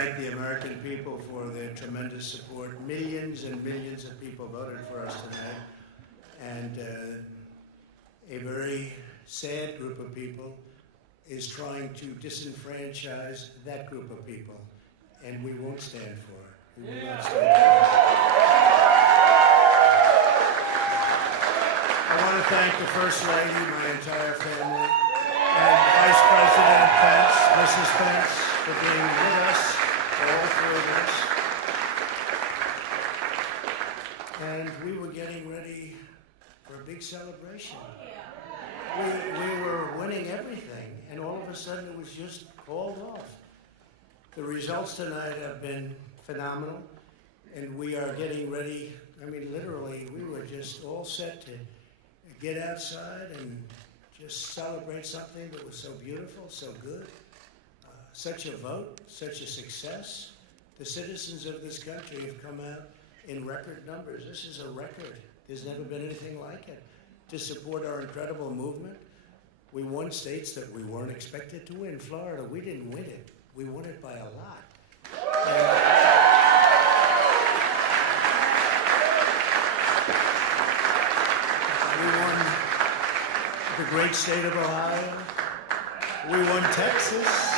thank the American people for their tremendous support. Millions and millions of people voted for us tonight. And a very sad group of people is trying to disenfranchise that group of people. And we won't stand for it. We will not stand for it. I want to thank the First Lady, my entire family, and Vice President Pence, Mrs. Pence, for being with us, all three of us. And we were getting ready for a big celebration. We were winning everything, and all of a sudden it was just called off. The results tonight have been phenomenal, and we are getting ready. I mean, literally, we were just all set to get outside and just celebrate something that was so beautiful, so good. Such a vote, such a success. The citizens of this country have come out in record numbers. This is a record. There's never been anything like it. To support our incredible movement, we won states that we weren't expected to win. Florida, we didn't win it. We won it by a lot. We won the great state of Ohio. We won Texas.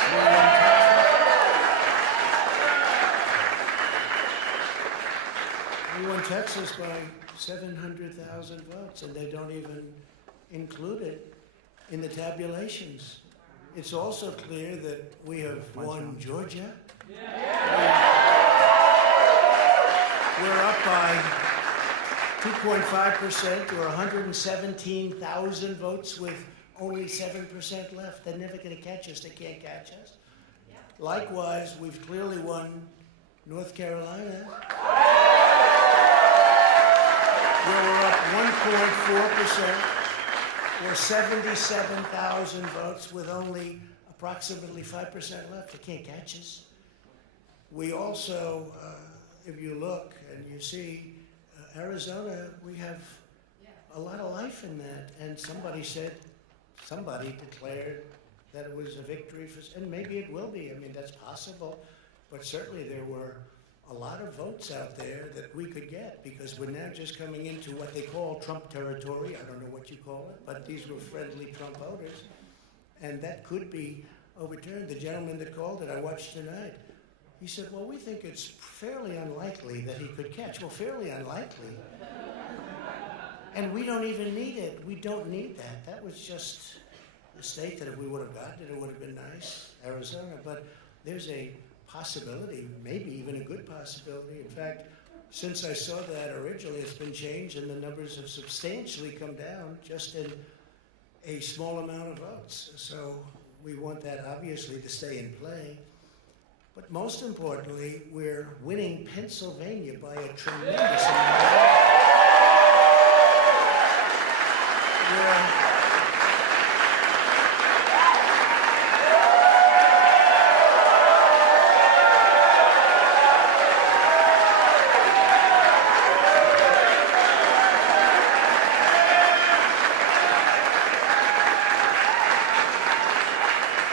We won Texas by 700,000 votes, and they don't even include it in the tabulations. It's also clear that we have won Georgia. We're up by 2.5% or 117,000 votes with only 7% left. They're never going to catch us. They can't catch us. Likewise, we've clearly won North Carolina, where we're up 1.4% or 77,000 votes with only approximately 5% left. They can't catch us. We also, if you look and you see, Arizona, we have a lot of life in that. And somebody declared that it was a victory for, and maybe it will be. I mean, that's possible. But certainly there were a lot of votes out there that we could get, because we're now just coming into what they call Trump territory. I don't know what you call it, but these were friendly Trump voters. And that could be overturned. The gentleman that called it, I watched tonight, he said, well, we think it's fairly unlikely that he could catch. Well, fairly unlikely. And we don't even need it. We don't need that. That was just a state that if we would have gotten it, it would have been nice, Arizona. But there's a possibility, maybe even a good possibility. In fact, since I saw that originally, it's been changed and the numbers have substantially come down just in a small amount of votes. So we want that obviously to stay in play. But most importantly, we're winning Pennsylvania by a tremendous amount.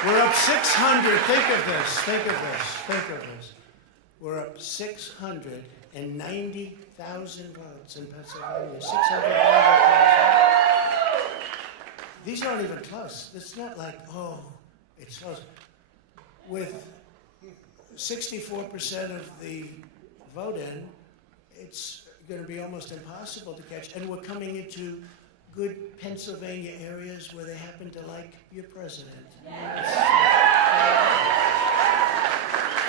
We're up 600, think of this. We're up 690,000 votes in Pennsylvania, 690,000. These aren't even close. It's not like, oh, it's close. With 64% of the vote in, it's going to be almost impossible to catch. And we're coming into good Pennsylvania areas where they happen to like your president.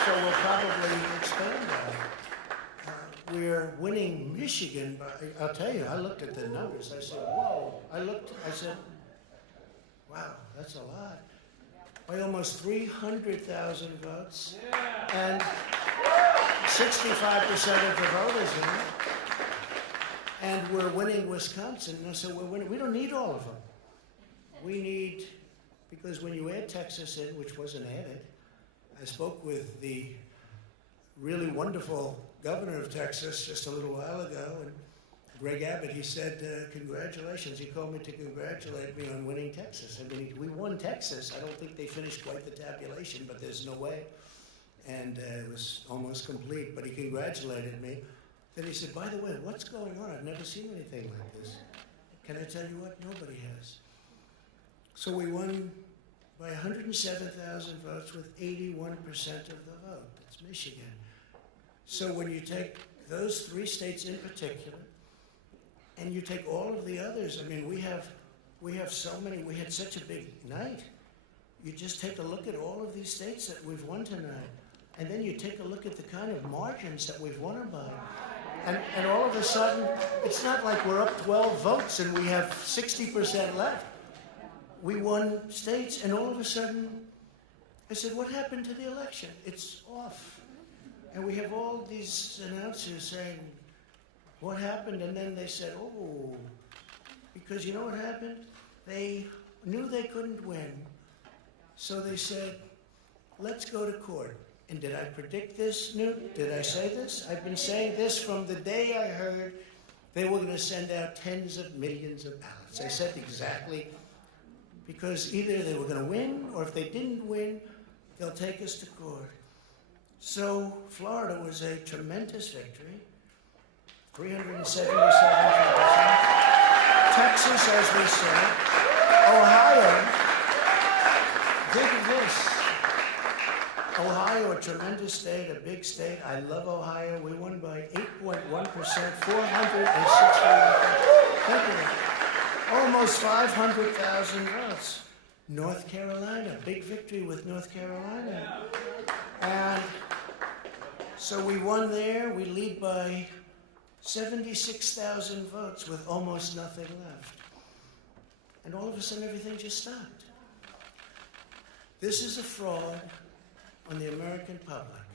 So we'll probably expand that. We're winning Michigan by, I'll tell you, I looked at the numbers. I said, whoa. I said, wow, that's a lot. By almost 300,000 votes. And 65% of the voters in it. And we're winning Wisconsin, so we're winning. We don't need all of them. We need, because when you add Texas in, which wasn't added, I spoke with the really wonderful governor of Texas just a little while ago, and Greg Abbott, he said, congratulations. He called me to congratulate me on winning Texas. I mean, we won Texas. I don't think they finished quite the tabulation, but there's no way. and it was almost complete, but he congratulated me. Then he said, by the way, what's going on? I've never seen anything like this. Can I tell you what? Nobody has. So we won by 107,000 votes with 81% of the vote. That's Michigan. So when you take those 3 states in particular, and you take all of the others, I mean, we have so many, we had such a big night. You just take a look at all of these states that we've won tonight, and then you take a look at the kind of margins that we've won them by. And all of a sudden, it's not like we're up 12 votes and we have 60% left. We won states, and all of a sudden, I said, what happened to the election? It's off. And we have all these announcers saying, what happened? And then they said, oh, because you know what happened? They knew they couldn't win. So they said, let's go to court. And did I predict this, Newt? Did I say this? I've been saying this from the day I heard they were going to send out tens of millions of ballots. I said exactly, because either they were going to win, or if they didn't win, they'll take us to court. So Florida was a tremendous victory, 377,000. Texas, as we said. Ohio, think of this. Ohio, a tremendous state, a big state. I love Ohio. We won by 8.1%, 460, almost 500,000 votes. North Carolina, big victory with North Carolina. And so we won there. We lead by 76,000 votes with almost nothing left. And all of a sudden, everything just stopped. This is a fraud on the American public.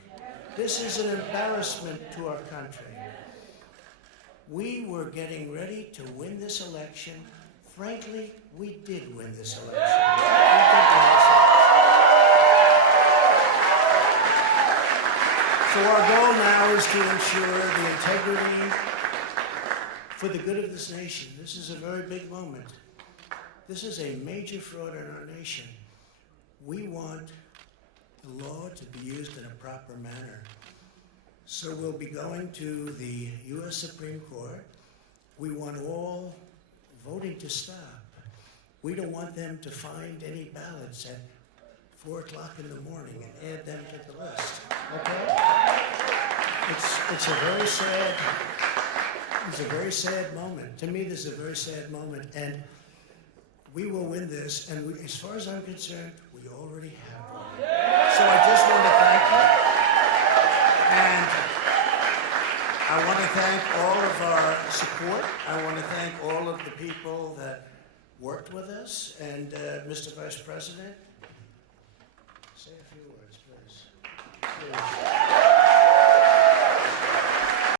This is an embarrassment to our country. We were getting ready to win this election. Frankly, we did win this election. So our goal now is to ensure the integrity for the good of this nation. This is a very big moment. This is a major fraud in our nation. We want the law to be used in a proper manner. So we'll be going to the U.S. Supreme Court. We want all voting to stop. We don't want them to find any ballots at 4 o'clock in the morning and add them to the list. Okay? It's a very sad moment. To me, this is a very sad moment, and we will win this. And as far as I'm concerned, we already have won. So I just want to thank you, and I want to thank all of our support. I want to thank all of the people that worked with us, and Mr. Vice President, say a few words, please.